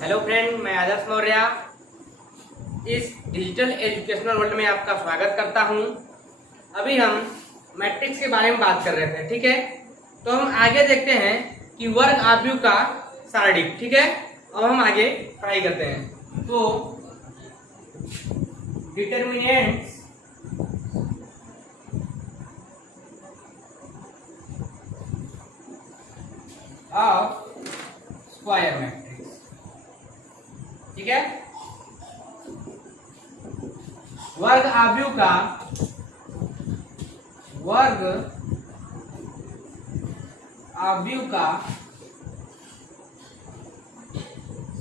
Hello friend, मैं आदर्श मौर्य इस digital educational world में आपका स्वागत करता हूं। अभी हम मैट्रिक्स के बारे में बात कर रहे थे, ठीक है। तो हम आगे देखते हैं कि वर्ग आव्यूह का सारणिक, ठीक है। अब हम आगे पढ़ाई करते हैं। तो डिटरमिनेंट्स ऑफ स्क्वायर मैट्रिक्स, ठीक है। वर्ग आव्यूह का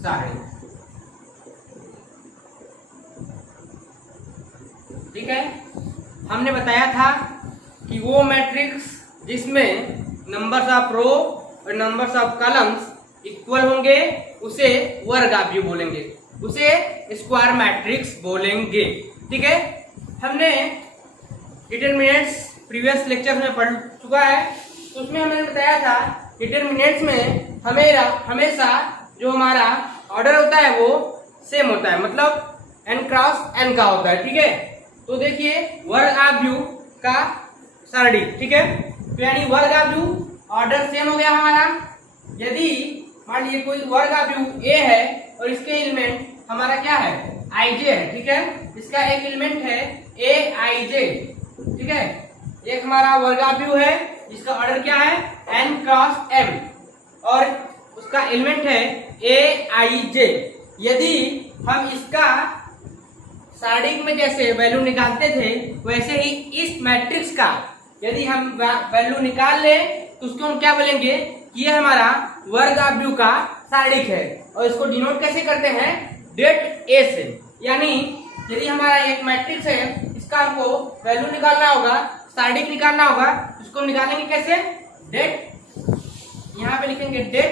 सारणिक, ठीक है। हमने बताया था कि वो मैट्रिक्स जिसमें नंबर्स ऑफ रो और नंबर्स ऑफ कॉलम्स इक्वल होंगे उसे वर्ग आव्यूह बोलेंगे, उसे स्क्वायर मैट्रिक्स बोलेंगे, ठीक है। हमने डिटरमिनेंट्स प्रीवियस लेक्चर में पढ़ चुका है। तो उसमें हमने बताया था डिटरमिनेंट्स में हमेशा जो हमारा ऑर्डर होता है वो सेम होता है, मतलब n क्रॉस n का होता है, ठीक है। तो देखिए वर्ग आव्यूह का सारणिक, ठीक है। तो यानी वर्ग आव्यूह ऑर्डर सेम हो गया हमारा। यदि मान लीजिए कोई वर्ग आव्यूह A है और इसके एलिमेंट हमारा क्या है, IJ है, ठीक है। इसका एक एलिमेंट है AIJ, ठीक है। एक हमारा वर्ग आव्यूह है जिसका ऑर्डर क्या है n क्रॉस m और उसका एलिमेंट है AIJ। यदि हम इसका सारणिक में जैसे वैल्यू निकालते थे वैसे ही इस मैट्रिक्स का यदि हम वैल्यू निकाल ले तो उसको हम क्या बोलेंगे कि ये हमारा वर्ग आव्यूह का सारणिक है। और इसको डिनोट कैसे करते हैं, डेट A से। यानी यदि हमारा एक मैट्रिक्स है, इसका हमको वैल्यू निकालना होगा, सारणिक निकालना होगा, इसको निकालेंगे कैसे, डेट, यहाँ पे लिखेंगे डेट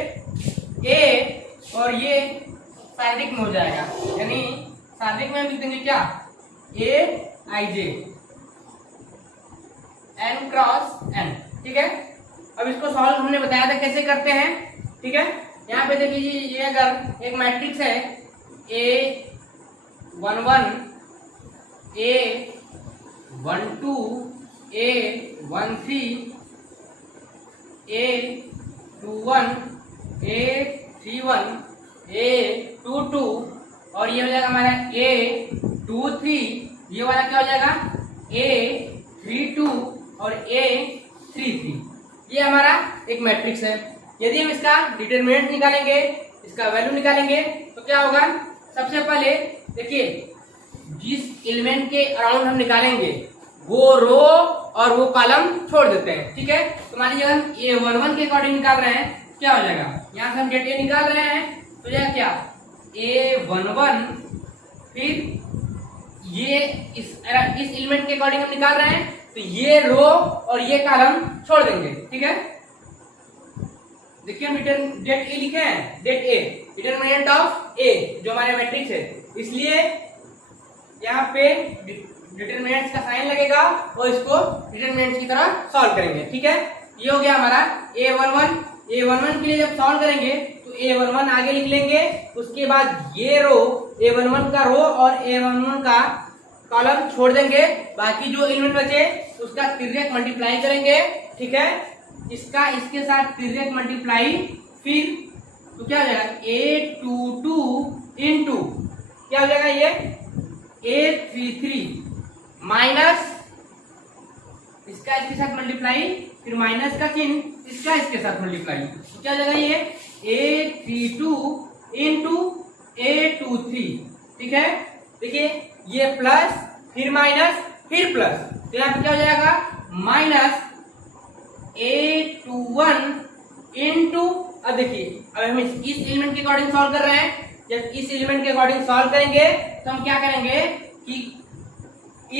A और ये सारणिक में हो जाएगा। यानी सारणिक में हम लिख देंगे क्या, AIJ n क्रॉस n, ठीक है। अब इसको सॉल्व हमने बताया था कैसे करते हैं, ठीक है। यहाँ पे देखिए ये अगर एक मैट्रिक्स है A11 A12 A13 A21 A31 A22 और ये हो जाएगा हमारा A23, ये वाला क्या हो जाएगा A32 और A33। ये हमारा एक मैट्रिक्स है। यदि हम इसका डिटरमिनेंट निकालेंगे, इसका वैल्यू निकालेंगे तो क्या होगा, सबसे पहले देखिए जिस एलिमेंट के अराउंड हम निकालेंगे वो रो और वो कॉलम छोड़ देते हैं, ठीक है। तो मान लीजिए हम A11 के अकॉर्डिंग निकाल रहे हैं, क्या हो जाएगा, यहाँ से हम डेट A निकाल रहे हैं तो यह क्या A11, फिर ये इस एलिमेंट के अकॉर्डिंग हम निकाल रहे हैं तो ये रो और ये कॉलम छोड़ देंगे, ठीक है। देखिए हम डेट A लिखे हैं, det A determinant of A जो हमारे मैट्रिक्स है, इसलिए यहाँ पे डिटरमिनेंट्स का साइन लगेगा और इसको डिटरमिनेंट्स की तरह सॉल्व करेंगे, ठीक है। ये हो गया हमारा A11 के लिए जब सॉल्व करेंगे तो A11 आगे लिख लेंगे, उसके बाद ये रो A11 का रो और A11 का कॉलम छोड़ देंगे, बाकी जो एलिमेंट बचे उसका तिर्यक मल्टीप्लाई करेंगे, ठीक है। इसका इसके साथ तिर्यक मल्टीप्लाई, फिर तो क्या हो जाएगा A22 इंटू क्या हो जाएगा ये A33 माइनस इसका इसके साथ मल्टीप्लाई, फिर माइनस का चिन्ह इसका इसके साथ मल्टीप्लाई, तो क्या हो जाएगा ये A32 इंटू A23, ठीक है। देखिए ये प्लस फिर माइनस फिर प्लस, तो यहाँ पे क्या हो जाएगा माइनस A21 इंटू, अब देखिए अब हम इस एलिमेंट के अकॉर्डिंग सॉल्व कर रहे हैं, जब इस एलिमेंट के अकॉर्डिंग सॉल्व करेंगे तो हम क्या करेंगे कि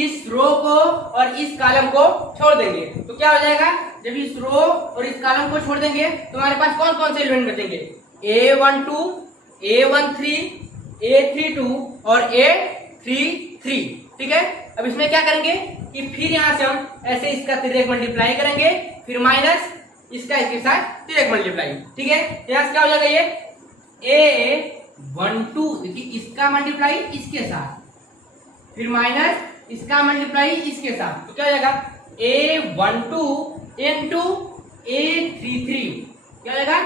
इस रो को और इस कॉलम को छोड़ देंगे, तो क्या हो जाएगा, जब इस रो और इस कॉलम को छोड़ देंगे तो हमारे पास कौन कौन से एलिमेंट बचेंगे, A12 A13 A32 और A33, ठीक है। अब इसमें क्या करेंगे कि फिर यहाँ से हम ऐसे इसका तिर्यक मल्टीप्लाई करेंगे, फिर माइनस इसका इसके साथ तिर्यक मल्टीप्लाई, ठीक है। यहाँ से क्या हो जाएगा, ये 12, देखिए इसका मल्टीप्लाई इसके साथ, फिर माइनस इसका मल्टीप्लाई इसके साथ, तो क्या हो जाएगा A12 इंटू A33, क्या हो जाएगा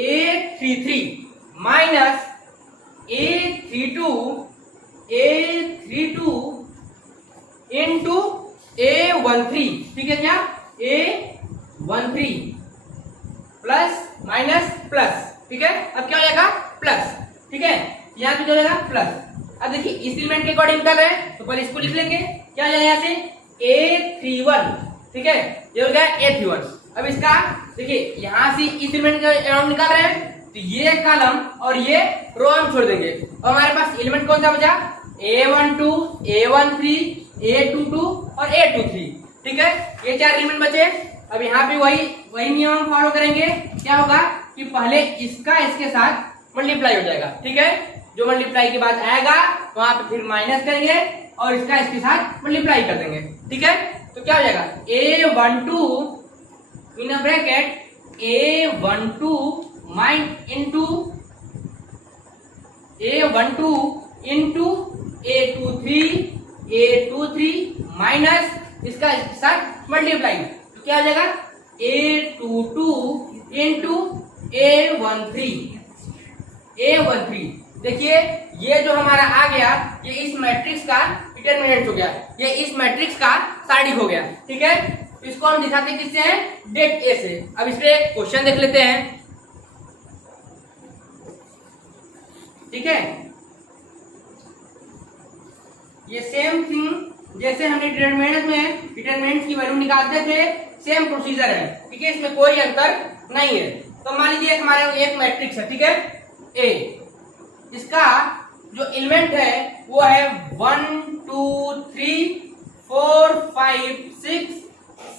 A33 minus A32 into A13, ठीक है क्या, A13 प्लस माइनस प्लस, ठीक है। अब क्या हो जाएगा प्लस, ठीक है, यहाँ पे क्या हो जाएगा प्लस। अब देखिए इस एलिमेंट के अकॉर्डिंग निकल रहा है तो पहले इसको लिख लेंगे, क्या हो जाएगा यहाँ से A31, ठीक है, ये हो गया A31। अब इसका देखिए यहाँ से इस एलिमेंट का अराउंड निकाल रहे हैं तो ये कॉलम और ये रो हम छोड़ देंगे और हमारे पास एलिमेंट कौन सा बचा, A12, A13, A22 और A23, ठीक है, ये 4 एलिमेंट बचे। अब यहाँ पे वही नियम हम फॉलो करेंगे, क्या होगा कि पहले इसका इसके साथ मल्टीप्लाई हो जाएगा, ठीक है, जो मल्टीप्लाई के बाद आएगा वहां पे फिर माइनस करेंगे और इसका इसके साथ मल्टीप्लाई कर देंगे, ठीक है। तो क्या हो जाएगा A12 in bracket A12 into A23 minus इसका इसके साथ मल्टीप्लाई, तो क्या हो जाएगा A22 इंटू A13। देखिए ये जो हमारा आ गया ये इस मैट्रिक्स का डिटरमिनेंट हो गया, ये इस मैट्रिक्स का साइडिक हो गया, ठीक है। इसको हम दिखाते हैं किससे, डेट ए से। अब इस पे क्वेश्चन देख लेते हैं, ठीक है। ये सेम थिंग जैसे हमने डिटरमिनेंट की वैल्यू निकालते थे, सेम प्रोसीजर है, ठीक है, इसमें कोई अंतर नहीं है। तो मान लीजिए हमारे एक मैट्रिक्स है, ठीक है, ए, इसका जो एलिमेंट है वो है 1 2 3 4 5 6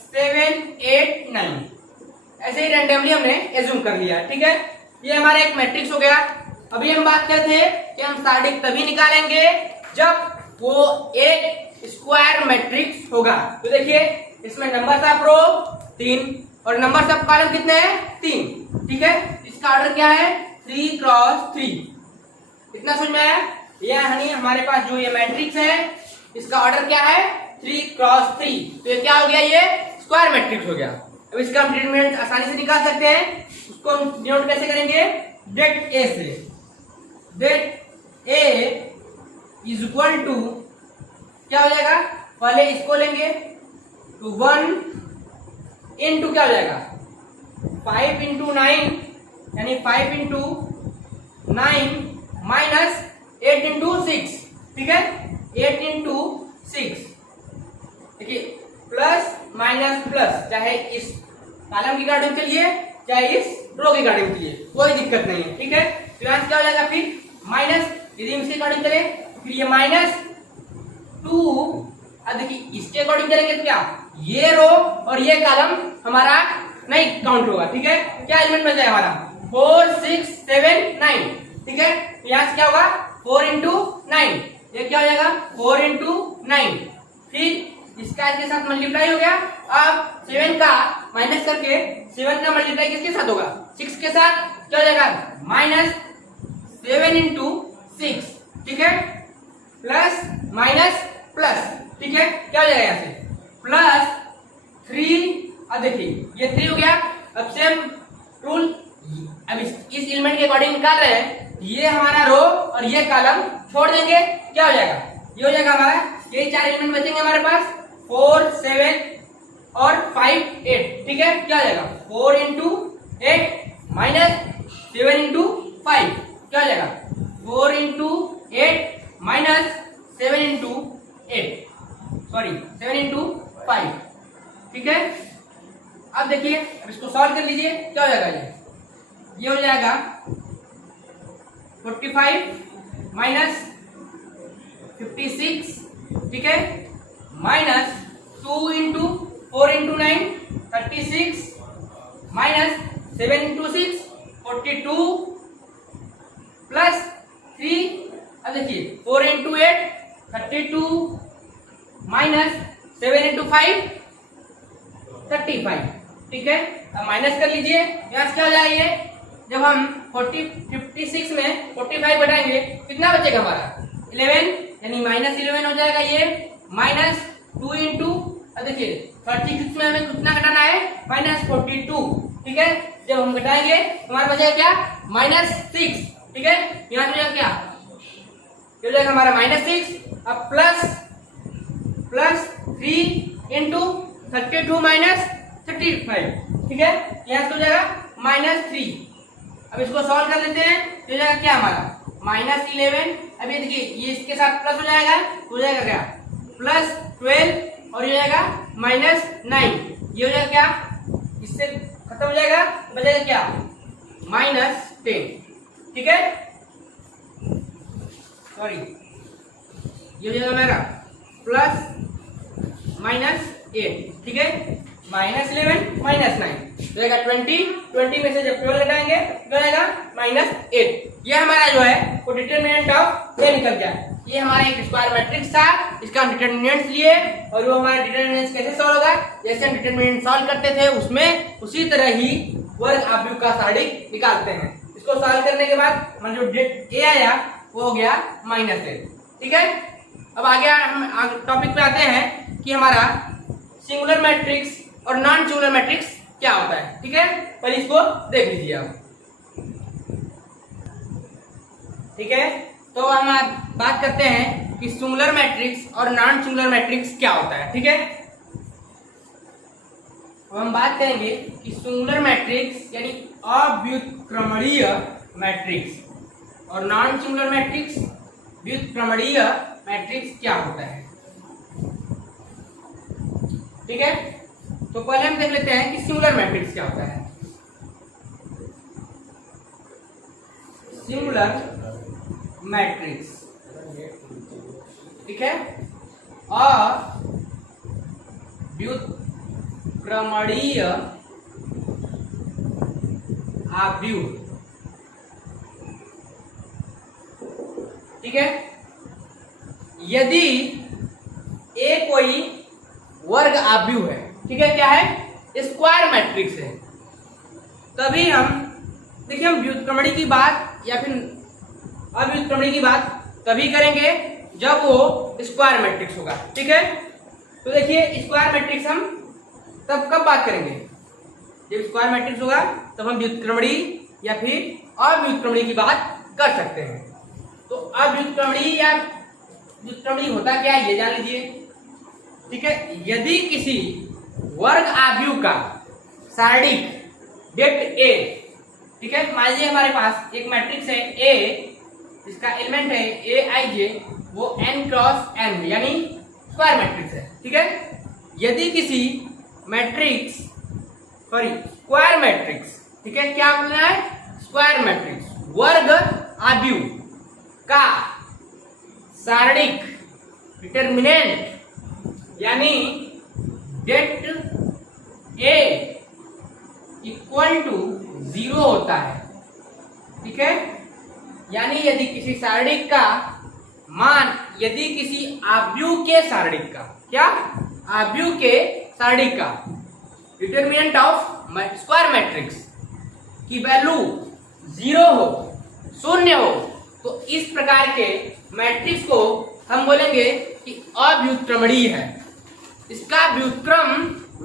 7 8 9, ऐसे ही रैंडमली हमने एज्यूम कर लिया, ठीक है। ये हमारा एक मैट्रिक्स हो गया। अभी हम बात करते थे कि हम साइडिक तभी निकालेंगे जब वो एक स्क्वायर मैट्रिक्स होगा। तो देखिए इसमें नंबर ऑफ रो 3 और नंबर ऑफ कॉलम कितने हैं 3, ठीक है। इसका ऑर्डर क्या है 3 क्रॉस 3, इतना समझ में आया। यानी हमारे पास जो ये मैट्रिक्स है इसका ऑर्डर क्या है 3 क्रॉस 3, तो ये क्या हो गया, ये स्क्वायर मैट्रिक्स हो गया। अब इसका हम डिटरमिनेंट आसानी से निकाल सकते हैं, उसको हम डिनोट कैसे करेंगे, डेट ए से। Det A is equal to क्या हो जाएगा, पहले इसको लेंगे तो 1 इंटू क्या हो जाएगा 5 इंटू 9, यानी 5 इंटू 9 माइनस 8 इंटू 6, ठीक है, 8 इंटू 6, देखिए प्लस माइनस प्लस, चाहे इस कॉलम की गार्डिंग के लिए चाहे इस रो की गार्डिंग के लिए कोई दिक्कत नहीं है, ठीक है। तो यहाँ क्या हो जाएगा फिर माइनस, यदि इसके अकॉर्डिंग करें फिर ये -2, अब देखिए इसके अकॉर्डिंग करेंगे तो क्या ये रो और ये कॉलम हमारा नहीं काउंट होगा, ठीक है। क्या एलिमेंट बन जाएगा हमारा 4 6 7 9, ठीक है। यहाँ से क्या होगा 4 इंटू 9, ये क्या हो जाएगा 4 इंटू 9, फिर इसका इसके साथ मल्टीप्लाई हो गया। अब 7 का माइनस करके 7 का मल्टीप्लाई किसके साथ होगा 6 के साथ, क्या हो जाएगा -7 इंटू 6, ठीक है, प्लस माइनस प्लस, ठीक है, क्या हो जाएगा यहाँ से +3। अब देखिए ये 3 हो गया। अब सेम रूल, अब इस एलिमेंट के अकॉर्डिंग निकाल रहे हैं, ये हमारा रो और ये कॉलम छोड़ देंगे, क्या हो जाएगा ये हो जाएगा हमारा, यही 4 एलिमेंट बचेंगे हमारे पास 4 7 और 5 8, ठीक है। क्या हो जाएगा 4 इंटू 8 माइनस 7 इंटू 5, क्या हो जाएगा 4 इंटू 8 माइनस 7 इंटू 7 इंटू 5, ठीक है। अब देखिए अब इसको सॉल्व कर लीजिए, क्या हो जाएगा ये हो जाएगा 45 माइनस 56, ठीक है, minus 2 into 4 into 9 36 minus 7 into 6 42 plus 3, अब देखिए 4 इंटू 8 32 माइनस 7 इंटू 5 35, ठीक है। अब माइनस कर लीजिए, यहाँ क्या हो जाएगा ये, जब हम 56 में 45 घटाएंगे कितना बचेगा हमारा 11, यानी -11 हो जाएगा ये, -2 इंटू देखिए 36 में हमें कितना घटाना है -42, ठीक है। जब हम घटाएंगे हमारा बचेगा क्या -6, ठीक है। यहाँ हो जाएगा क्या, ये हो जाएगा हमारा -6, अब प्लस 3 इंटू 32 -35, ठीक है। यहाँ से हो जाएगा -3। अब इसको सॉल्व कर लेते हैं, तो हो जाएगा क्या हमारा -11, अब ये देखिए ये इसके साथ प्लस हो जाएगा, हो जाएगा क्या +12 और ये हो जाएगा -9, ये हो जाएगा क्या, इससे खत्म हो जाएगा, बचेगा क्या -10, ठीक है। सॉरी, ये हो जाएगा मेरा +-8, ठीक है, -11 -9 जाएगा 20 में से जब 12 घटाएंगे तो आएगा -8। ये हमारा जो है वो डिटरमिनेंट ऑफ ये निकल गया। ये हमारा एक स्क्वायर मैट्रिक्स था, इसका हम डिटरमिनेंट्स लिए और वो हमारा डिटरमिनेंट्स कैसे सॉल्व होगा, जैसे हम डिटरमिनेंट सॉल्व करते थे उसमें उसी तरह ही वर्ग आव्यूह का सारणिक निकालते हैं। इसको सॉल्व करने के बाद हमारा जो ए आया वो हो गया -8, ठीक है। अब आगे हम टॉपिक पे आते हैं कि हमारा सिंगुलर मैट्रिक्स और नॉन सिंगुलर मैट्रिक्स क्या होता है, ठीक है। पहले इसको देख लीजिए आप, ठीक है। तो हम आज बात करते हैं कि सिंगुलर मैट्रिक्स और नॉन सिंगुलर मैट्रिक्स क्या होता है, ठीक है। अब हम बात करेंगे कि सिंगुलर मैट्रिक्स यानी अव्युत्क्रमणीय मैट्रिक्स और नॉन सिंगुलर मैट्रिक्स व्युत्क्रमणीय मैट्रिक्स क्या होता है, ठीक है। तो पहले हम देख लेते हैं कि सिंगुलर मैट्रिक्स क्या होता है। सिंगुलर मैट्रिक्स, ठीक है, अव्युत्क्रमणीय आव्यूह, ठीक है। यदि ए कोई वर्ग आव्यूह है, ठीक है, क्या है स्क्वायर मैट्रिक्स है, तभी हम देखिए हम व्युत्क्रमणी की बात या फिर अव्युत्क्रमणी की बात तभी करेंगे जब वो स्क्वायर मैट्रिक्स होगा, ठीक है। तो देखिए स्क्वायर मैट्रिक्स हम तब कब बात करेंगे, जब स्क्वायर मैट्रिक्स होगा तब हम व्युत्क्रमणी या फिर अव्युत्क्रमणी की बात कर सकते हैं। तो अव्युत्क्रमणी या व्युत्क्रमणी होता क्या है ये जान लीजिए, ठीक है। यदि किसी वर्ग आव्यूह का सारणिक डेट ए, ठीक है, मान लीजिए हमारे पास एक मैट्रिक्स है ए, इसका एलिमेंट है ए आई जे, वो n क्रॉस n यानी स्क्वायर मैट्रिक्स है, ठीक है। यदि किसी मैट्रिक्स स्क्वायर मैट्रिक्स, ठीक है, क्या बोलना है स्क्वायर मैट्रिक्स वर्ग आव्यूह का सारणिक डिटरमिनेंट यानी डेट ए इक्वल टू 0 होता है, ठीक है। यानी यदि किसी सारणिक का मान, यदि किसी आव्यूह के सारणिक का, क्या आव्यूह के सारणिक का डिटरमिनेंट ऑफ स्क्वायर मैट्रिक्स की वैल्यू 0 हो, 0 हो, तो इस प्रकार के मैट्रिक्स को हम बोलेंगे कि अव्युत्क्रमणीय है, इसका व्युत्क्रम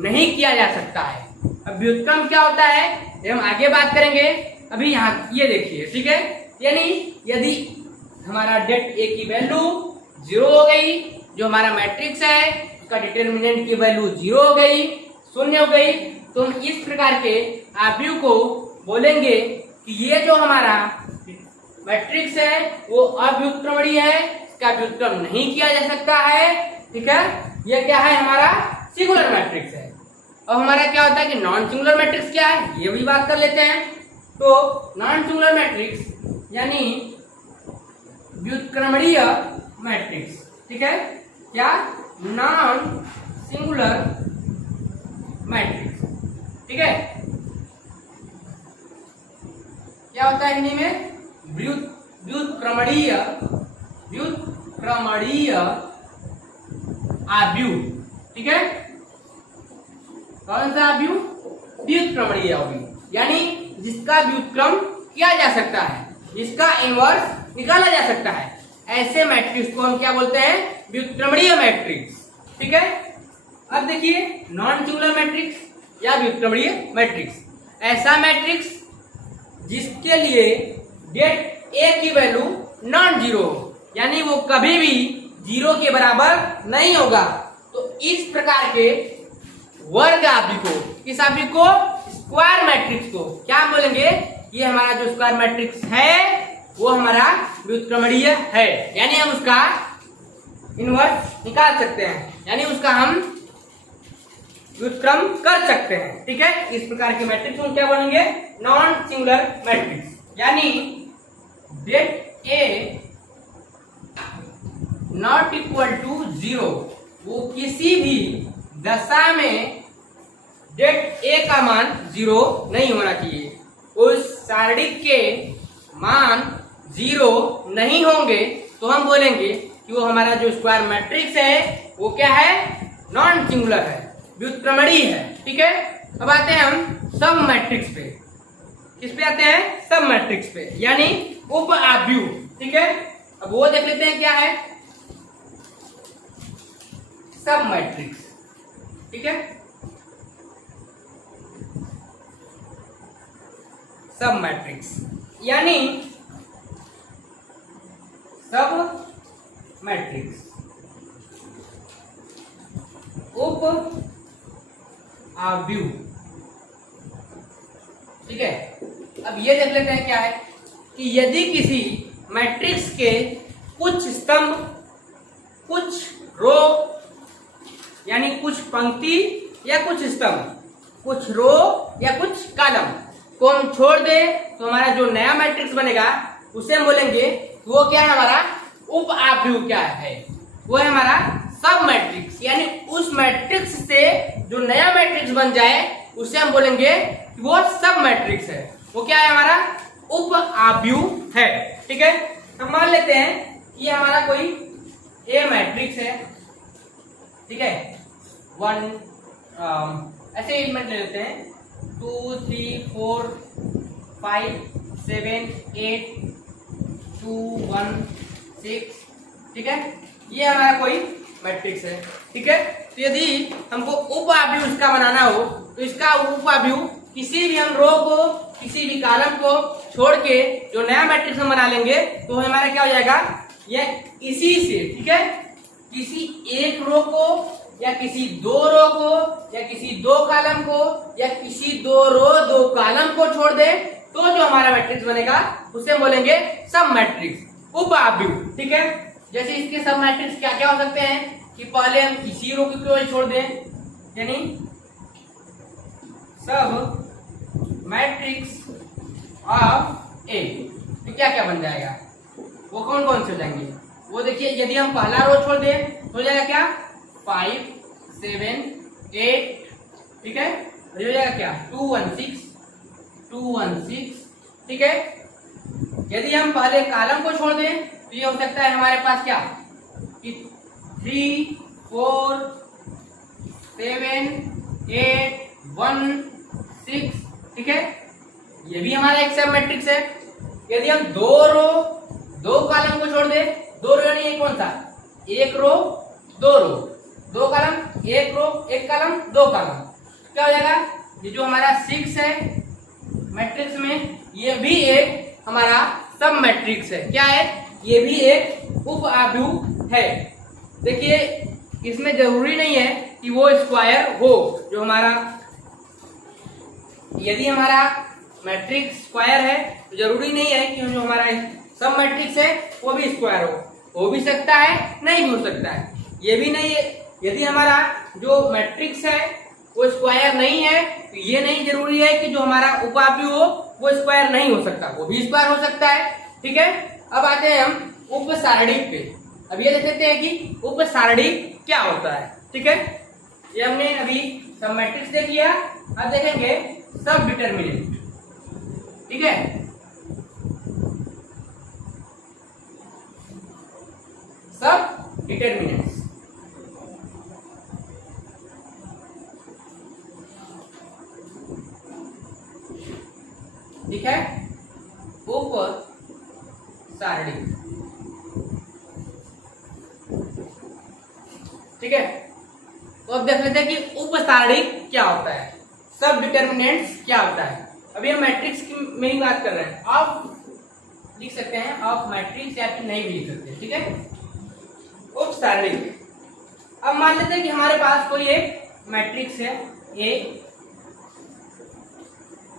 नहीं किया जा सकता है। अब व्युत्क्रम क्या होता है ये हम आगे बात करेंगे, अभी यहाँ ये देखिए, ठीक है। यानी यदि हमारा डेट ए की वैल्यू 0 हो गई, जो हमारा मैट्रिक्स है उसका डिटरमिनेंट की वैल्यू 0 हो गई, 0 हो गई, तो हम इस प्रकार के आव्यूह को बोलेंगे कि ये जो हमारा मैट्रिक्स है वो अव्युत्क्रमणीय है, इसका व्युत्क्रम नहीं किया जा सकता है, ठीक है। ये क्या है हमारा सिंगुलर मैट्रिक्स है। अब हमारा क्या होता है कि नॉन सिंगुलर मैट्रिक्स क्या है ये भी बात कर लेते हैं। तो नॉन सिंगुलर मैट्रिक्स यानी व्युत्क्रमणीय मैट्रिक्स, ठीक है, क्या नॉन सिंगुलर मैट्रिक्स, ठीक है। क्या होता है हिंदी में व्युत्क्रमणीय आव्यूह, ठीक है। कौन सा आव्यूह व्युत्क्रमणीय आव्यूह, यानी जिसका व्युत्क्रम किया जा सकता है, इसका इनवर्स निकाला जा सकता है। ऐसे मैट्रिक्स को हम क्या बोलते हैं? व्युत्क्रमणीय मैट्रिक्स। ठीक है। अब देखिए नॉन सिंगुलर मैट्रिक्स या व्युत्क्रमणीय मैट्रिक्स, ऐसा मैट्रिक्स जिसके लिए डेट ए की वैल्यू नॉन जीरो, यानी वो कभी भी जीरो के बराबर नहीं होगा। तो इस प्रकार के वर्ग आवृत्ति को, किस आवृत्ति को? स्क्वायर मैट्रिक्स को क्या बोलेंगे? ये हमारा जो स्क्वायर मैट्रिक्स है वो हमारा व्युत्क्रमणीय है, यानी हम उसका इनवर्स निकाल सकते हैं, यानी उसका हम व्युत्क्रम कर सकते हैं। ठीक है। इस प्रकार के मैट्रिक्स हम क्या बोलेंगे? Non singular matrix. यानी det A not equal to zero, वो किसी भी दशा में डेट ए का मान जीरो नहीं होना चाहिए। उस सारणिक के मान जीरो नहीं होंगे तो हम बोलेंगे कि वो हमारा जो स्क्वायर मैट्रिक्स है वो क्या है? नॉन सिंगुलर है, व्युत्क्रमणीय है। ठीक है। अब आते हैं हम सब मैट्रिक्स पे। किस पे आते हैं? सब मैट्रिक्स पे, यानी उप आव्यूह। ठीक है। अब वो देख लेते हैं क्या है सब मैट्रिक्स। ठीक है। सब मैट्रिक्स यानी सब मैट्रिक्स उप आव्यूह। ठीक है। अब ये देख लेते हैं क्या है कि यदि किसी मैट्रिक्स के कुछ स्तंभ, कुछ रो, यानी कुछ पंक्ति या कुछ स्तंभ, कुछ रो या कुछ कॉलम को हम छोड़ दें तो हमारा जो नया मैट्रिक्स बनेगा उसे हम बोलेंगे वो क्या है? हमारा उप आव्यूह क्या है? वो है हमारा सब मैट्रिक्स। यानी उस मैट्रिक्स से जो नया मैट्रिक्स बन जाए उसे हम बोलेंगे वो सब मैट्रिक्स है। वो क्या है? हमारा उप आव्यूह है। ठीक है। हम मान लेते हैं ये हमारा कोई ए मैट्रिक्स है। ठीक है। ऐसे एलिमेंट ले लेते हैं 2 3 4 5 7 8 2 1 6। ठीक है। ये हमारा कोई मैट्रिक्स है। ठीक है। तो यदि हमको उप आव्यूह इसका बनाना हो तो इसका उप आव्यूह किसी भी हम रो को, किसी भी कॉलम को छोड़ के जो नया मैट्रिक्स हम बना लेंगे तो हमारा क्या हो जाएगा? ये इसी से, ठीक है, किसी एक रो को या किसी दो रो को या किसी दो कॉलम को या किसी दो रो दो कॉलम को छोड़ दे तो जो हमारा मैट्रिक्स बनेगा उसे हम बोलेंगे सब मैट्रिक्स उप आव्यूह। ठीक है। जैसे इसके सब मैट्रिक्स क्या क्या हो सकते हैं कि पहले हम इसी रो को केवल छोड़ दें, यानी सब मैट्रिक्स ऑफ ए, तो क्या क्या बन जाएगा? वो कौन कौन से हो जाएंगे? वो देखिए, यदि हम पहला रो छोड़ दें तो हो जाएगा क्या? 5 7 8। ठीक है। और ये हो जाएगा क्या? 2 1 6 2 1 6। ठीक है। यदि हम पहले कॉलम को छोड़ दें तो ये हो सकता है हमारे पास क्या कि 3 4 7 8 1 6। ठीक है। ये भी हमारा एक सब मैट्रिक्स है। यदि हम दो रो दो कॉलम को छोड़ दें, दो रो यानी ये कौन सा? एक रो दो रो दो कॉलम, एक रो एक कॉलम दो कॉलम, क्या हो जाएगा? ये जो हमारा 6 है मैट्रिक्स में, ये भी एक हमारा सब मैट्रिक्स है। क्या है? ये भी एक उप आव्यूह है। देखिए, इसमें जरूरी नहीं है कि वो स्क्वायर हो। जो हमारा, यदि हमारा मैट्रिक्स स्क्वायर है तो जरूरी नहीं है कि जो हमारा सब मैट्रिक्स है वो भी स्क्वायर हो भी सकता है, नहीं भी हो सकता है। ये भी नहीं है, यदि हमारा जो मैट्रिक्स है वो स्क्वायर नहीं है तो ये नहीं जरूरी है कि जो हमारा उप आव्यूह हो वो स्क्वायर नहीं हो सकता, वो भी स्क्वायर हो सकता है। ठीक है। अब आते हैं हम उप सारणिक पे। अब ये देख लेते हैं कि उप सारणिक क्या होता है। ठीक है। ये हमने अभी सब मैट्रिक्स देख लिया। अब देखेंगे सब डिटरमिनेंट। ठीक है। सब डिटरमिनेंट्स। ठीक है। उप सारणी। ठीक है, तो अब देख लेते हैं कि उप सारणी क्या होता है, सब डिटर्मिनेंट्स क्या होता है। अभी हम मैट्रिक्स में ही बात कर रहे हैं, आप लिख सकते हैं ऑफ मैट्रिक्स या फिर नहीं भी लिख सकते। ठीक है, उप सारणी। अब मान लेते हैं कि हमारे पास कोई एक मैट्रिक्स है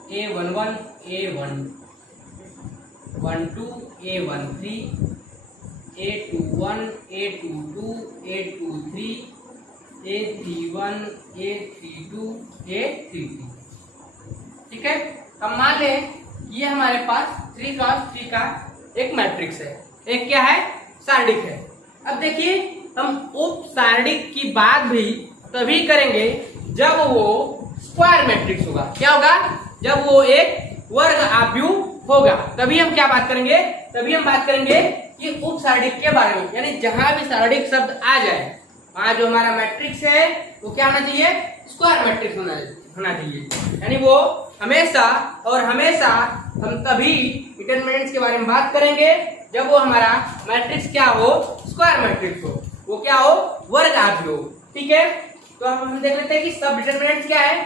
A11 A12 A13 A21 A22 A23 A31 A32 A33। ठीक है, अब मान लें ये हमारे पास 3x3 का एक मैट्रिक्स है, एक क्या है, सारणिक है। अब देखिए हम उप सारणिक की बात भी तभी करेंगे जब वो स्क्वायर मैट्रिक्स होगा। क्या होगा, जब वो एक वर्ग आव्यूह होगा, तभी हम क्या बात करेंगे, तभी हम बात करेंगे कि उप सारणिक के बारे में। यानी जहां भी सारणिक शब्द आ जाए वहां जो हमारा मैट्रिक्स है वो क्या होना चाहिए, स्क्वायर मैट्रिक्स होना चाहिए। यानी वो हमेशा और हमेशा हम तभी डिटरमिनेंट्स के बारे में बात करेंगे जब वो हमारा मैट्रिक्स क्या हो, स्क्वायर मैट्रिक्स हो, वो क्या हो, वर्ग आव्यूह हो। ठीक है, तो हम देख लेते हैं कि सब डिटरमिनेंट्स क्या है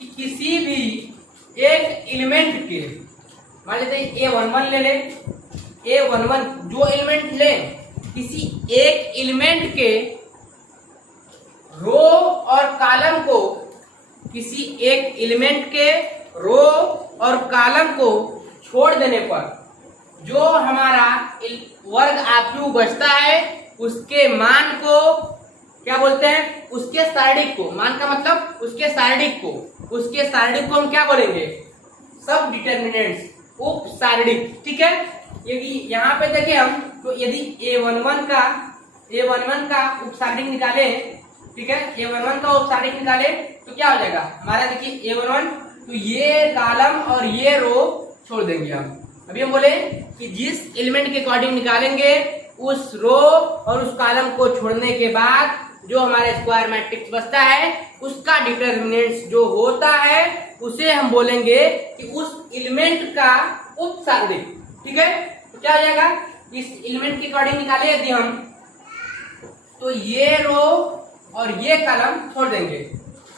कि किसी भी एक एलिमेंट के, मान लेते हैं A11 ले ले, A11 जो एलिमेंट ले, किसी एक एलिमेंट के रो और कॉलम को, किसी एक एलिमेंट के रो और कॉलम को छोड़ देने पर जो हमारा वर्ग आव्यूह बचता है उसके मान को क्या बोलते हैं, उसके सारणिक को, मान का मतलब उसके सारणिक को, उसके सारणिक को हम क्या बोलेंगे, सब डिटरमिनेंट्स, उप सारणिक। ठीक है, यदि यहाँ पे देखें हम, तो यदि A11 का उप सारणिक निकाले, ठीक है, A11 का उप सारणिक निकाले तो क्या हो जाएगा हमारा, देखिए A11, तो ये कॉलम और ये रो छोड़ देंगे हम। अभी हम बोले कि जिस एलिमेंट के अकॉर्डिंग निकालेंगे उस रो और उस कॉलम को छोड़ने के बाद जो हमारा स्क्वायर मैट्रिक्स बचता है उसका डिटरमिनेंट्स जो होता है उसे हम बोलेंगे कि उस एलिमेंट का उप सारणिक। ठीक है, तो क्या हो जाएगा, इस एलिमेंट के अकॉर्डिंग निकाले यदि हम, तो ये रो और ये कॉलम छोड़ देंगे।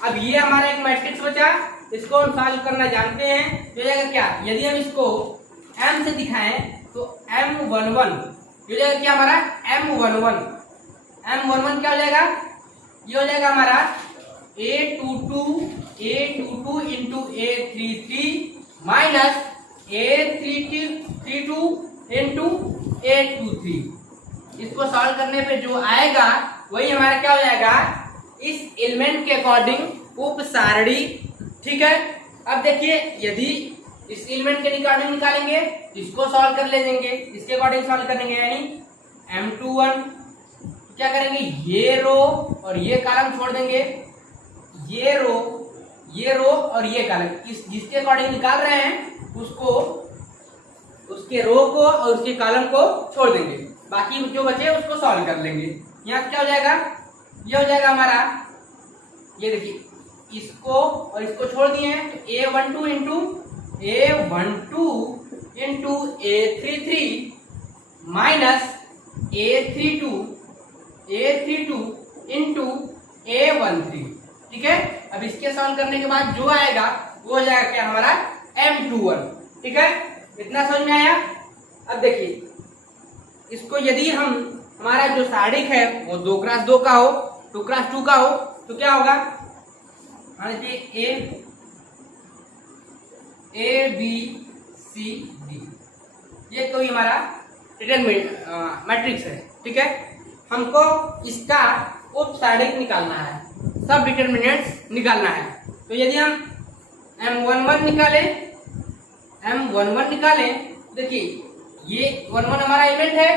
अब ये हमारा एक मैट्रिक्स बचा, इसको हम सॉल्व करना जानते हैं। हो जाएगा क्या, यदि हम इसको m से दिखाएं तो M11 हो जाएगा क्या हमारा, M11 क्या हो जाएगा, ये हो जाएगा हमारा A22 into A33 minus A32 into A23। इसको सॉल्व करने पे जो आएगा वही हमारा क्या हो जाएगा, इस एलिमेंट के अकॉर्डिंग उप सारणी। ठीक है, अब देखिए यदि इस एलिमेंट के अकॉर्डिंग निकालेंगे, इसको सॉल्व कर लेंगे, इसके अकॉर्डिंग सॉल्व करेंगे, यानी M21 क्या करेंगे, ये रो और ये कॉलम छोड़ देंगे, ये रो और ये कॉलम, इस जिसके अकॉर्डिंग निकाल रहे हैं उसको, उसके रो को और उसके कॉलम को छोड़ देंगे, बाकी जो बचे उसको सॉल्व कर लेंगे। यहाँ क्या हो जाएगा, ये हो जाएगा हमारा, ये देखिए इसको और इसको छोड़ दिए हैं तो A12 into A33 minus A32 into A13। ठीक है, अब इसके सॉल्व करने के बाद जो आएगा वो हो जाएगा क्या हमारा M21। ठीक है, इतना समझ में आया। अब देखिए इसको यदि हम, हमारा जो सारणिक है वो 2x2 का हो, 2x2 का हो तो क्या होगा, मान लीजिए A B C D, ये कोई हमारा मैट्रिक्स है। ठीक है, हमको इसका उप सारणिक निकालना है, सब डिटरमिनेंट्स निकालना है। तो यदि हम M11 निकालें, देखिए ये 11 हमारा एलिमेंट है,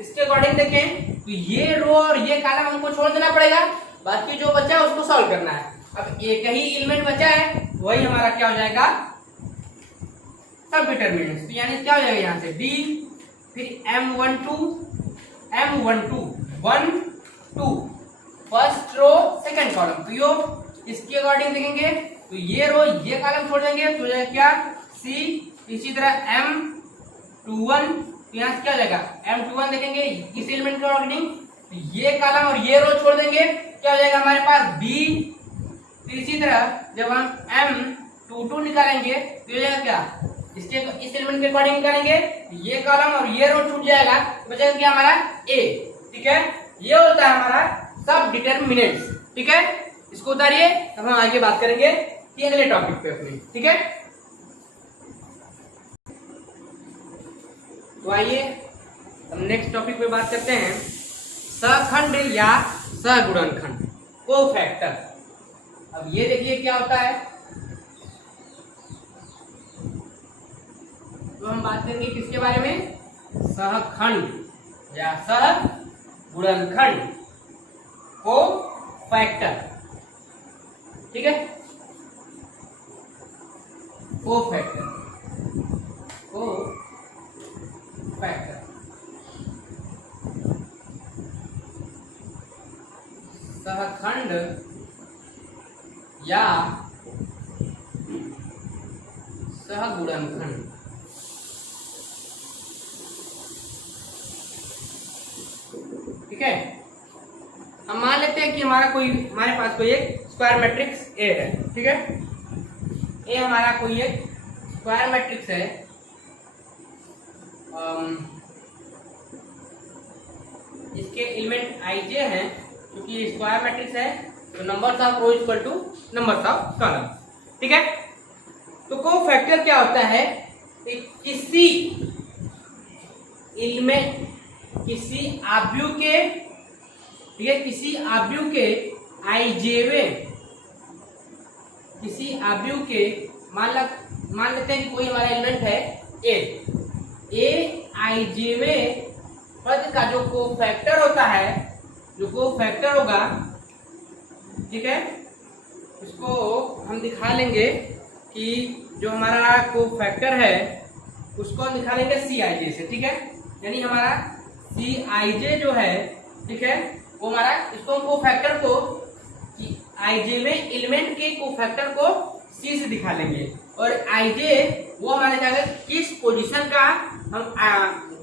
इसके अकॉर्डिंग देखें तो ये रो और ये कॉलम हमको छोड़ देना पड़ेगा, बाकी जो बचा है उसको सॉल्व करना है। अब एक ही एलिमेंट बचा है, वही हमारा क्या हो जाएगा, सब डिटरमिनेंट्स। तो यानी क्या हो जाएगा यहाँ से D, फिर M12 1 2 first row second column, तो यो इसके अकॉर्डिंग देखेंगे तो ये रो ये कॉलम छोड़ देंगे तो हो जाएगा क्या C, इसी तरह M21 तो यहाँ से क्या हो जाएगा M21 देखेंगे किस एलिमेंट का ऑर्गेनिंग ये कॉलम और ये रो छोड़ देंगे क्या हो जाएगा हमारे पास B। फिर इसी तरह जब हम M22 निकालेंगे तो हो जाएगा क्या इसके इस एलिमेंट के अकॉर्डिंग निकालेंगे ये कॉलम और ये रो छूट जाएगा बचेगा क्या हमारा A। ठीक है ये होता है हमारा सब डिटरमिनेंट्स। ठीक है इसको उतारिए तब हम आगे बात करेंगे कि अगले टॉपिक पे अपने। ठीक है तो आइए हम नेक्स्ट टॉपिक पे बात करते हैं सखंड या सगुणनखंड कोफैक्टर। अब ये देखिए क्या होता है तो हम बात करेंगे किसके बारे में सहखंड या सहगुणनखंड कोफैक्टर। ठीक है कोफैक्टर सहखंड या सहगुणनखंड। ठीक है हम मान लेते हैं कि हमारे पास कोई एक स्क्वायर मैट्रिक्स ए है। ठीक है ए हमारा कोई एक स्क्वायर मैट्रिक्स है इसके एलिमेंट आईजे हैं क्योंकि ये स्क्वायर मैट्रिक्स है तो numbers of row equal to numbers of column. ठीक है तो कोफैक्टर क्या होता है किसी एलिमेंट किसी आव्यूह के ठीक है किसी आव्यूह के आईजेवें किसी आव्यूह के मान लेते हैं कि कोई हमारा एलिमेंट है ए आईजेवें पद का जो कोफैक्टर होता है जो कोफैक्टर होगा। ठीक है इसको हम दिखा लेंगे कि जो हमारा कोफैक्टर है उसको हम दिखा लेंगे सी आई जे से। ठीक है यानी हमारा सी आई जे जो है ठीक है वो हमारा इसको हम कोफैक्टर को आई जे में एलिमेंट के कोफैक्टर को सी से दिखा लेंगे और आई जे वो हमारे जाकर किस पोजीशन का हम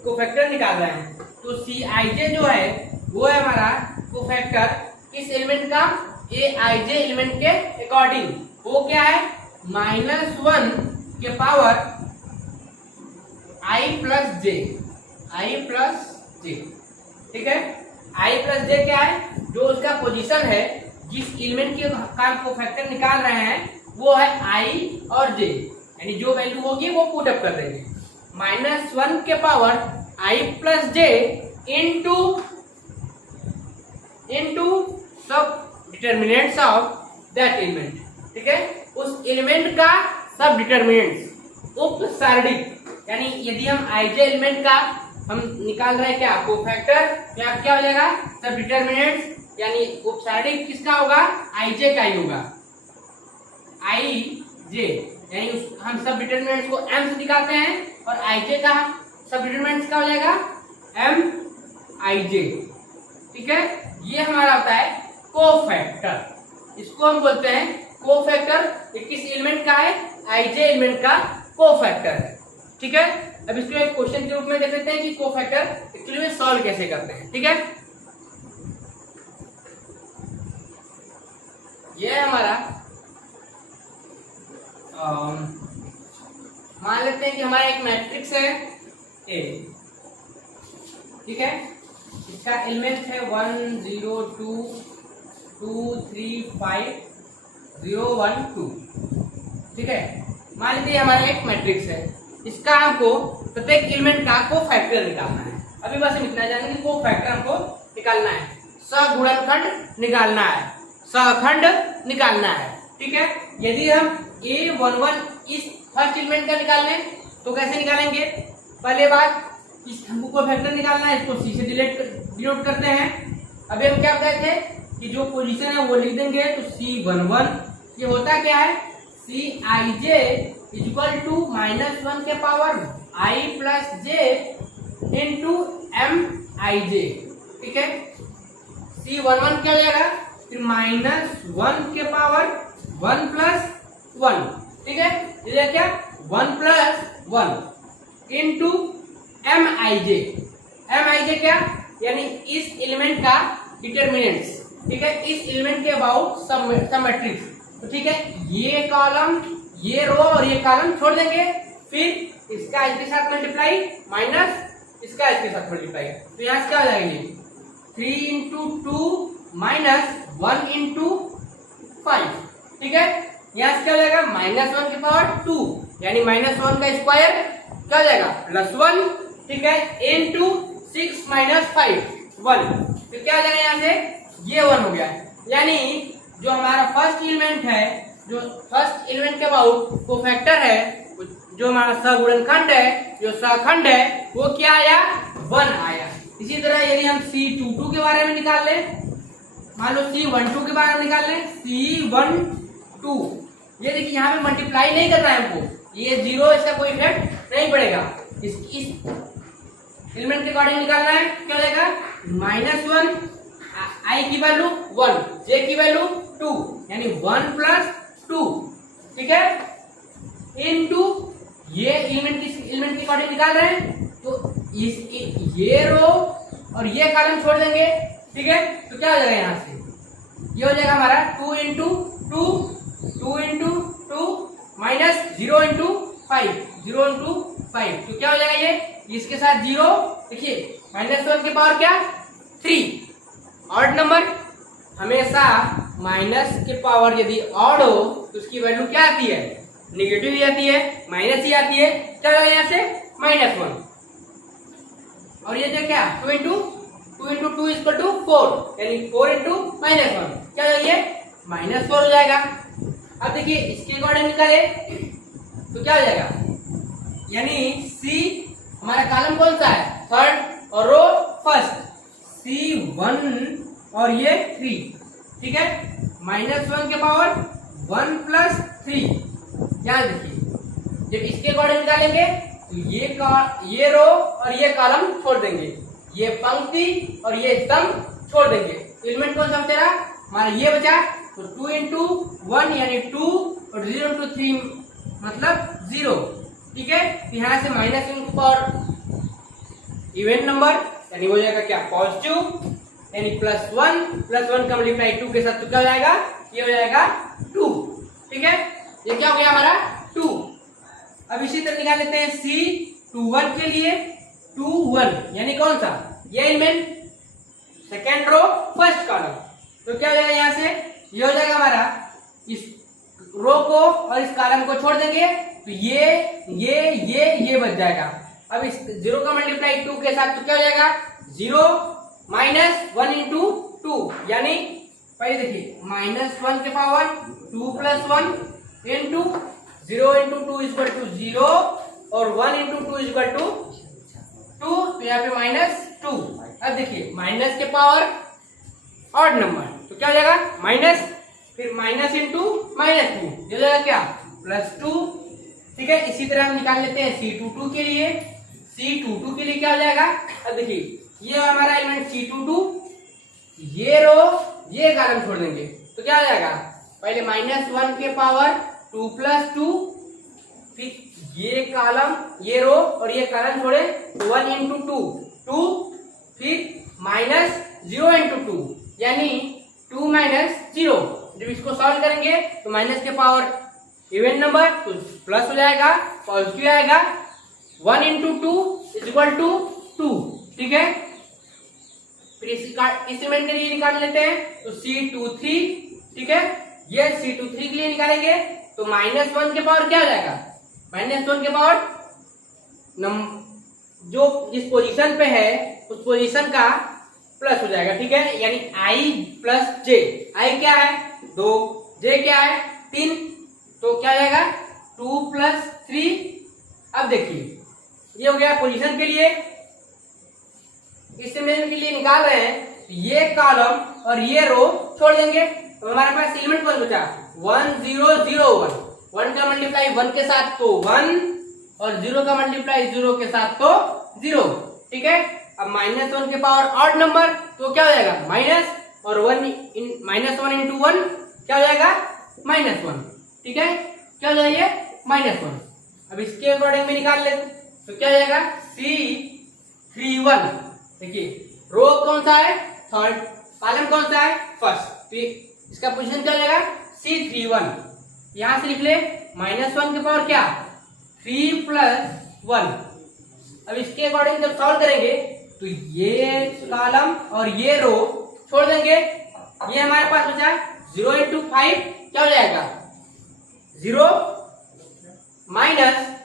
कोफैक्टर निकाल रहे हैं। तो सी आई जे जो है वो है हमारा कोफैक्टर किस एलिमेंट का ए आई जे एलिमेंट के अकॉर्डिंग। वो क्या है -1 के पावर i प्लस जे ठीक है i प्लस जे क्या है जो उसका पोजीशन है जिस एलिमेंट के का कोफैक्टर निकाल रहे हैं वो है i और j यानी जो वैल्यू होगी वो पुट अप कर देंगे -1 के power i plus J into सब डिटरमिनेंट्स ऑफ दैट एलिमेंट। ठीक है उस एलिमेंट का सब डिटरमिनेंट्स उपसारणिक यानी यदि हम आईजे एलिमेंट का हम निकाल रहे हैं क्या कोफैक्टर क्या हो जाएगा सब डिटरमिनेंट्स यानी उपसारणिक किसका होगा आईजे का ही होगा आईजे यानी हम सब डिटरमिनेंट्स को m से निकालते हैं और आईजे का सब डिटरमिनेंट्स का हो जाएगा m आईजे। ठीक है ये हमारा होता है कोफैक्टर। इसको हम बोलते हैं कोफैक्टर किस एलिमेंट का है आईजे एलिमेंट का कोफैक्टर है। ठीक है अब इसको एक क्वेश्चन के रूप में देख लेते हैं कि कोफैक्टर एक्चुअली में सॉल्व कैसे करते हैं। ठीक है ये हमारा मान लेते हैं कि हमारा एक मैट्रिक्स है ए। ठीक है इसका एलिमेंट है 1 0 2 2 3 5 0 1 2। ठीक है मान लीजिए हमारा एक मैट्रिक्स है इसका हमको प्रत्येक एलिमेंट का कोफैक्टर निकालना है। अभी बस हम इतना जानेंगे कि कोफैक्टर हमको निकालना है सगुणनखंड निकालना है सहखंड निकालना है। ठीक है यदि हम A11 इस फर्स्ट एलिमेंट का निकाल लें तो कैसे निकालेंगे पहले बात इस हमको कोफैक्टर निकालना है इसको C से डिनोट करते हैं। अभी हम क्या बताए थे कि जो पोजीशन है वो लिख देंगे तो C11 ये होता क्या है सी आई जे इक्वल टू -1 के power i plus j into m i j. ठीक है C11 क्या हो जाएगा फिर -1 के पावर 1 प्लस 1। ठीक है ये क्या 1 प्लस 1 इंटू एम आई जे क्या, यानी इस एलिमेंट का डिटरमिनेंट्स, ठीक है, इस एलिमेंट के अबाउट सब मैट्रिक्स। तो ठीक है, ये कॉलम, ये रो और ये कॉलम छोड़ देंगे, फिर इसका इसके साथ मल्टीप्लाई माइनस इसका इसके साथ मल्टीप्लाई, तो यहाँ से क्या हो जाएगा ये 3 इंटू 2 माइनस 1 इंटू 5, ठीक है, यहाँ से क्या हो जाएगा -1 की पावर 2, यानी -1 का स्क्वायर क्या हो जाएगा +1, ठीक है, इंटू 6 - 5 1, तो क्या हो जाएगा यहाँ से ये 1 हो गया। यानी जो हमारा फर्स्ट एलिमेंट है, जो फर्स्ट एलिमेंट के अबाउट को फैक्टर है, जो हमारा सगुणनखंड है, जो सहखंड है, वो क्या आया 1 आया। इसी तरह यदि हम C22 के बारे में निकाल लें, मान लो C12 के बारे में निकाल लें, C12, ये देखिए यहाँ पे मल्टीप्लाई नहीं करना है हमको, ये 0, इसका कोई इफेक्ट नहीं पड़ेगा, इस एलिमेंट के अकॉर्डिंग निकालना है। क्या हो जाएगा -1, आई की वैल्यू 1, जे की वैल्यू 2, यानी 1 + 2, ठीक है, इनटू ये एलिमेंट के अकॉर्डिंग निकाल रहे हैं, तो ये रो और ये कॉलम छोड़ देंगे, ठीक है, तो क्या हो जाएगा यहाँ से ये हो जाएगा हमारा 2 इंटू 2 माइनस 0 इंटू 5, तो क्या हो जाएगा ये इसके साथ 0, देखिए -1 की पावर क्या 3। ऑड नंबर हमेशा माइनस के पावर यदि ऑड हो तो उसकी वैल्यू क्या आती है, नेगेटिव ही आती है, माइनस ही आती है। क्या होगा यहाँ से -1, और ये जो क्या 2 इंटू 2 इक्वल टू 4, यानी 4 इंटू -1, क्या हो ये -4 हो जाएगा। अब देखिए इसके अकॉर्डिंग निकाले तो क्या हो जाएगा, यानी सी हमारा कॉलम कौन सा है थर्ड और रो फर्स्ट, C1 और ये 3, ठीक है, -1 के पावर 1 + 3। यहाँ देखिए जब इसके अकॉर्डिंग निकालेंगे तो ये रो और ये कॉलम छोड़ देंगे, ये पंक्ति और ये स्तंभ छोड़ देंगे, एलिमेंट कौन सा बचा हमारा ये बचा, तो 2 इंटू 1 यानी 2 और 0 इंटू 3 मतलब 0, ठीक है, यहाँ से -1 पर इवेंट नंबर यानी हो जाएगा क्या पॉजिटिव, यानी +1 का मल्टीप्लाई 2 के साथ तो क्या हो जाएगा ये हो जाएगा 2, ठीक है, ये क्या हो गया हमारा 2। अब इसी तरह निकाल लेते हैं C21 के लिए 2 1 यानी कौन सा ये element second row first column, तो क्या हो जाएगा यहाँ से ये हो जाएगा हमारा, इस रो को और इस कॉलम को छोड़ देंगे तो ये बच जाएगा। अब इस 0 का मल्टीप्लाई 2 के साथ तो क्या हो जाएगा 0 -1 इंटू 2, यानी पहले देखिए -1 के power 2 + 1 into 0 into 2 equal to 0 और 1 इंटू 2 इक्वल टू 2, तो यहाँ पे -2। अब देखिए माइनस के पावर ऑड नंबर तो क्या हो जाएगा माइनस, फिर माइनस इंटू -2 ये हो जाएगा क्या +2, ठीक है। इसी तरह हम निकाल लेते हैं C22 के लिए, C22 के लिए क्या हो जाएगा, अब देखिए ये हमारा एलिमेंट C22, ये रो ये कॉलम छोड़ देंगे तो क्या हो जाएगा, पहले -1 के पावर 2 + 2, फिर ये कॉलम ये रो और ये कॉलम छोड़े 1 इंटू 2 फिर -0 इंटू 2 यानी 2 - 0। जब इसको सॉल्व करेंगे तो माइनस के पावर इवेंट नंबर तो प्लस हो जाएगा, पॉजिटिव आएगा, 1 इंटू 2 इक्वल टू 2, ठीक है। फिर इस इवेंट के लिए निकाल लेते हैं तो C23, ठीक है, ये C23 के लिए निकालेंगे तो -1 के पावर क्या हो जाएगा, -1 के पावर जो जिस पोजीशन पे है उस पोजीशन का प्लस हो जाएगा, ठीक है, यानी I + J, I क्या है 2, J क्या है 3, तो क्या हो जाएगा 2 + 3। अब देखिए ये हो गया पोजीशन के लिए, इस इमेज के लिए निकाल रहे हैं ये कॉलम और ये रो छोड़ देंगे तो हमारे पास एलिमेंट कौन बचा 1 0 0 1, 1 का मल्टीप्लाई 1 के साथ तो 1 और 0 का मल्टीप्लाई 0 के साथ तो 0, ठीक है। अब -1 के पावर ऑड नंबर तो क्या हो जाएगा माइनस, और -1 इंटू 1 क्या हो जाएगा -1, ठीक है, क्या हो जाएगा -1। अब इसके अकॉर्डिंग में निकाल लेते तो क्या हो जाएगा 3 1। देखिए रो कौन सा है, थर्ड, कॉलम कौन सा है, फर्स्ट, तो इसका पोजीशन क्या हो जाएगा, C31। यहां से लिख ले -1 के पावर क्या, 3 + 1। अब इसके अकॉर्डिंग जब सॉल्व करेंगे तो ये कॉलम और ये रो छोड़ देंगे, ये हमारे पास बचा 0 × 5 क्या हो जाएगा, 0 -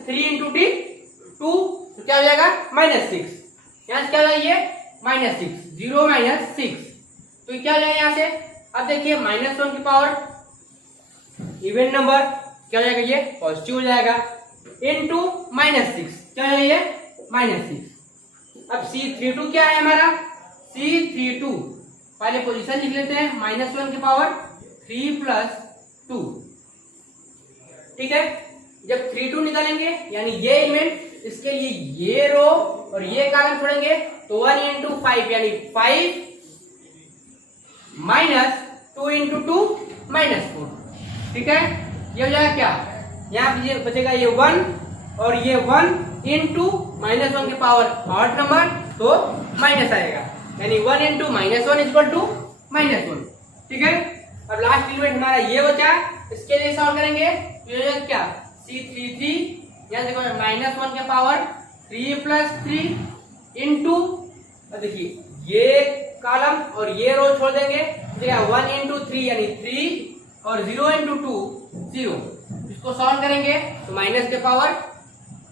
3 × 2 तो क्या हो जाएगा, -6। यहां से क्या हो जाएगा, ये -6, 0 - 6, तो क्या हो जाएगा यहां से। अब देखिए -1 की पावर इवन नंबर क्या हो जाएगा, ये पॉजिटिव हो जाएगा, इनटू -6 क्या हो जाएगा, ये -6। अब C32 क्या है हमारा, C32 पहले पोजीशन लिख लेते हैं, -1 की पावर 3 + 2। ठीक है, जब 32 निकालेंगे यानी ये एलिमेंट, इसके लिए ये रो और ये कॉलम छोड़ेंगे तो 1 × 5 यानी 5 - 2 × 2 -4। ठीक है, ये हो जाएगा क्या, यहाँ पे बचेगा ये 1 और ये 1 × -1 के पावर ऑड नंबर तो माइनस आएगा, यानी 1 × -1 = -1। ठीक है, अब लास्ट एलिमेंट हमारा ये बचा, इसके लिए सॉल्व करेंगे तो ये क्या, C33, यहाँ देखो -1 के पावर 3 + 3 इंटू, देखिए ये कॉलम और ये रो छोड़ देंगे, 1 × 3 यानी 3 और 0 × 2 0। इसको सॉल्व करेंगे तो माइनस के पावर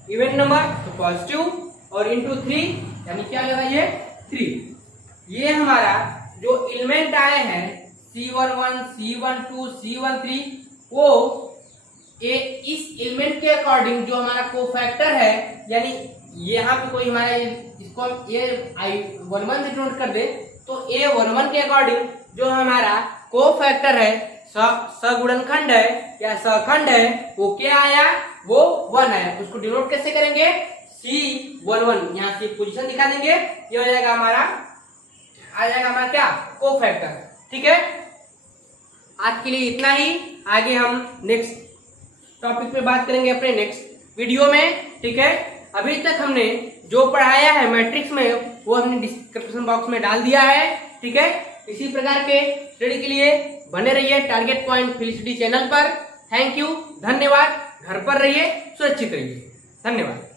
इवन नंबर तो पॉजिटिव और इंटू 3 यानी क्या होगा, ये 3। ये हमारा जो एलिमेंट आए हैं C11, C12, C13 वो इस एलिमेंट के अकॉर्डिंग जो हमारा कोफैक्टर है, यानी यहाँ पे कोई हमारा इसको ये I11 से नोट कर दे तो A11 के अकॉर्डिंग जो हमारा कोफैक्टर है, सगुणनखंड है या सहखंड है, वो क्या आया, वो 1 आया। उसको डिनोट कैसे करेंगे, C11, यहाँ से पोजीशन दिखा देंगे, ये हो जाएगा हमारा, आ जाएगा हमारा क्या, कोफैक्टर। ठीक है, आज के लिए इतना ही, आगे हम नेक्स्ट टॉपिक पे बात करेंगे अपने नेक्स्ट वीडियो में। ठीक है, अभी तक हमने जो पढ़ाया है मैट्रिक्स में वो हमने डिस्क्रिप्शन बॉक्स में डाल दिया है। ठीक है, इसी प्रकार के स्टडी के लिए बने रहिए टारगेट पॉइंट फिलिसिटी चैनल पर। थैंक यू, धन्यवाद। घर पर रहिए, सुरक्षित रहिए, धन्यवाद।